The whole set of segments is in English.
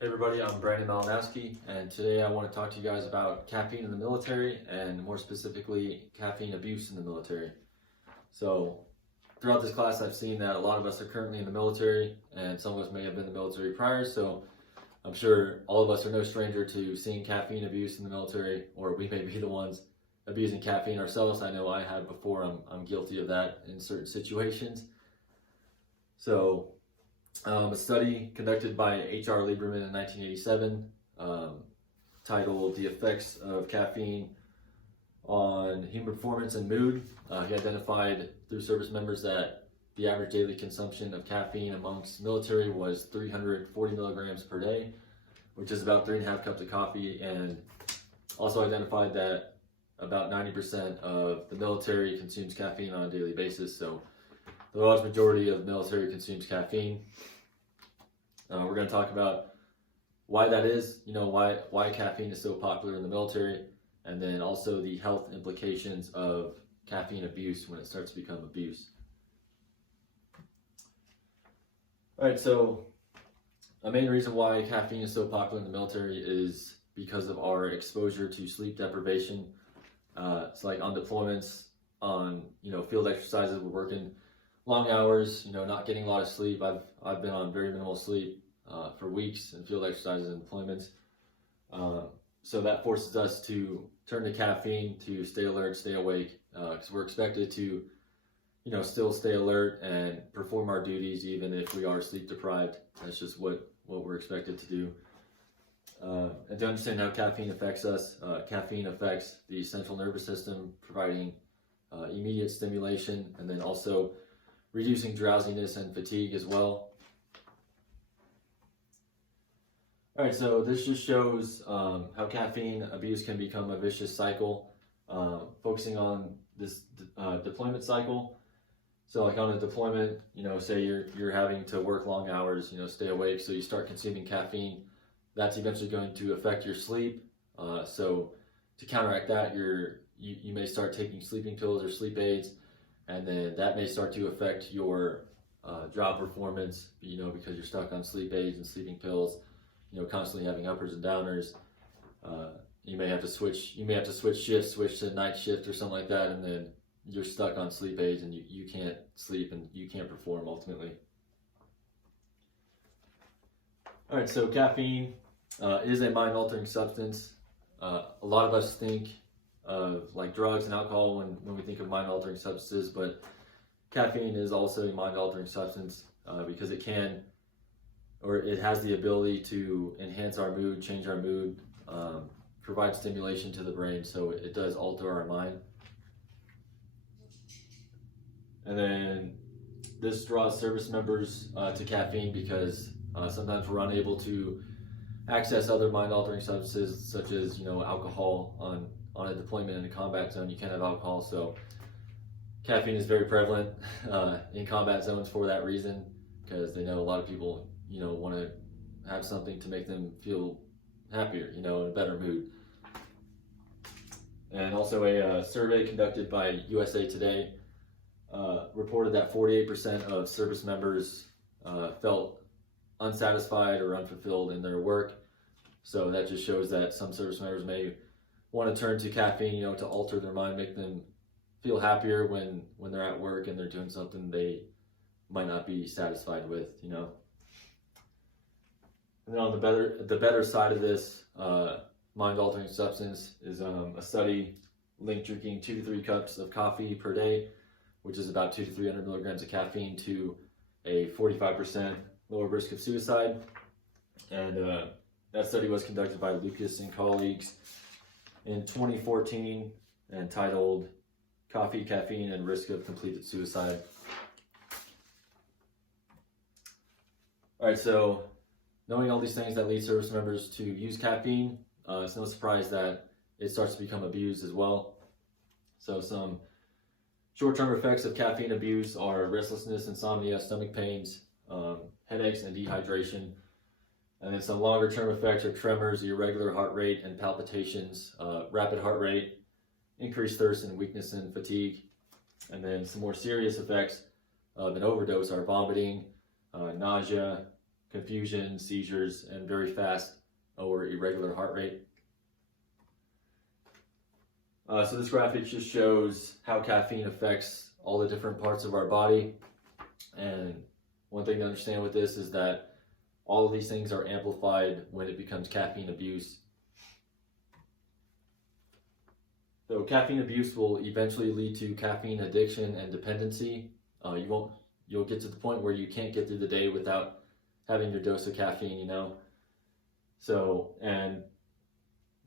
Hey everybody, I'm Brandon Malinowski, and today I want to talk to you guys about caffeine in the military, and more specifically, caffeine abuse in the military. So, throughout this class, I've seen that a lot of us are currently in the military, and some of us may have been in the military prior, so I'm sure all of us are no stranger to seeing caffeine abuse in the military, or we may be the ones abusing caffeine ourselves. I know I have before, I'm guilty of that in certain situations. So, a study conducted by H.R. Lieberman in 1987, titled The Effects of Caffeine on Human Performance and Mood. He identified through service members that the average daily consumption of caffeine amongst military was 340 milligrams per day, which is about 3.5 cups of coffee, and also identified that about 90% of the military consumes caffeine on a daily basis. So the large majority of the military consumes caffeine. We're going to talk about why that is, why caffeine is so popular in the military, and then also the health implications of caffeine abuse when it starts to become abuse. All right, so a main reason why caffeine is so popular in the military is because of our exposure to sleep deprivation. It's like on deployments, on field exercises, we're working long hours, not getting a lot of sleep. I've been on very minimal sleep for weeks in field exercises and deployments. So that forces us to turn to caffeine to stay alert, stay awake, because we're expected to, still stay alert and perform our duties even if we are sleep deprived. That's just what we're expected to do. And to understand how caffeine affects us, caffeine affects the central nervous system, providing immediate stimulation, and then also reducing drowsiness and fatigue as well. All right, so this just shows how caffeine abuse can become a vicious cycle, focusing on this deployment cycle. So like on a deployment, say you're having to work long hours, stay awake, so you start consuming caffeine. That's eventually going to affect your sleep. So to counteract that, you may start taking sleeping pills or sleep aids, and then that may start to affect your job performance, because you're stuck on sleep aids and sleeping pills, constantly having uppers and downers. You may have to switch shifts, switch to night shift or something like that, and then you're stuck on sleep aids and you can't sleep and you can't perform ultimately. All right, so caffeine is a mind-altering substance. A lot of us think of like drugs and alcohol when we think of mind-altering substances, but caffeine is also a mind-altering substance because it has the ability to enhance our mood, change our mood, provide stimulation to the brain, so it does alter our mind. And then this draws service members to caffeine because sometimes we're unable to access other mind-altering substances such as alcohol on a deployment in a combat zone. You can't have alcohol, so caffeine is very prevalent in combat zones for that reason, because they know a lot of people want to have something to make them feel happier, in a better mood. And also a survey conducted by USA Today reported that 48% of service members felt unsatisfied or unfulfilled in their work. So that just shows that some service members may want to turn to caffeine, to alter their mind, make them feel happier when they're at work and they're doing something they might not be satisfied with, And then on the better side of this mind-altering substance is a study linked drinking 2 to 3 cups of coffee per day, which is about 200 to 300 milligrams of caffeine, to a 45% lower risk of suicide. And that study was conducted by Lucas and colleagues in 2014 and titled Coffee, Caffeine, and Risk of Completed Suicide. All right, so knowing all these things that lead service members to use caffeine, it's no surprise that it starts to become abused as well. So some short-term effects of caffeine abuse are restlessness, insomnia, stomach pains, headaches, and dehydration. And then some longer-term effects are tremors, irregular heart rate and palpitations, rapid heart rate, increased thirst and weakness and fatigue. And then some more serious effects of an overdose are vomiting, nausea, confusion, seizures, and very fast or irregular heart rate. So this graphic just shows how caffeine affects all the different parts of our body. And one thing to understand with this is that all of these things are amplified when it becomes caffeine abuse. So caffeine abuse will eventually lead to caffeine addiction and dependency. You'll get to the point where you can't get through the day without having your dose of caffeine, you know. So, and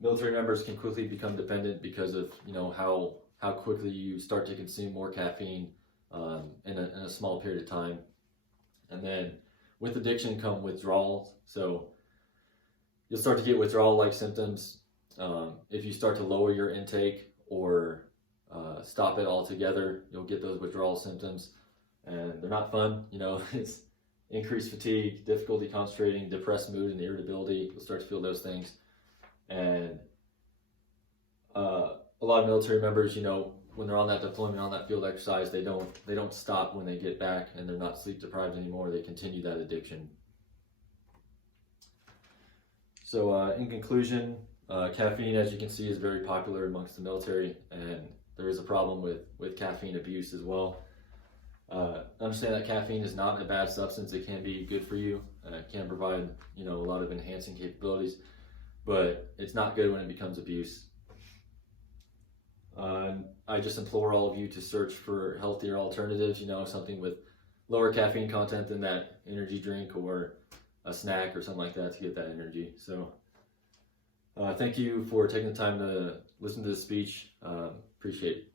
military members can quickly become dependent because of, you know, how quickly you start to consume more caffeine in a small period of time. And then with addiction come withdrawals. So you'll start to get withdrawal-like symptoms if you start to lower your intake or stop it altogether. You'll get those withdrawal symptoms, and they're not fun. You know, it's increased fatigue, difficulty concentrating, depressed mood, and irritability. You'll start to feel those things. And a lot of military members, you know, when they're on that deployment, on that field exercise, they don't stop when they get back, and they're not sleep deprived anymore. They continue that addiction. So in conclusion, caffeine, as you can see, is very popular amongst the military, and there is a problem with caffeine abuse as well. Understand that caffeine is not a bad substance. It can be good for you. It can provide, you know, a lot of enhancing capabilities, but it's not good when it becomes abuse. I just implore all of you to search for healthier alternatives, you know, something with lower caffeine content than that energy drink or a snack or something like that to get that energy. So thank you for taking the time to listen to this speech. Appreciate it.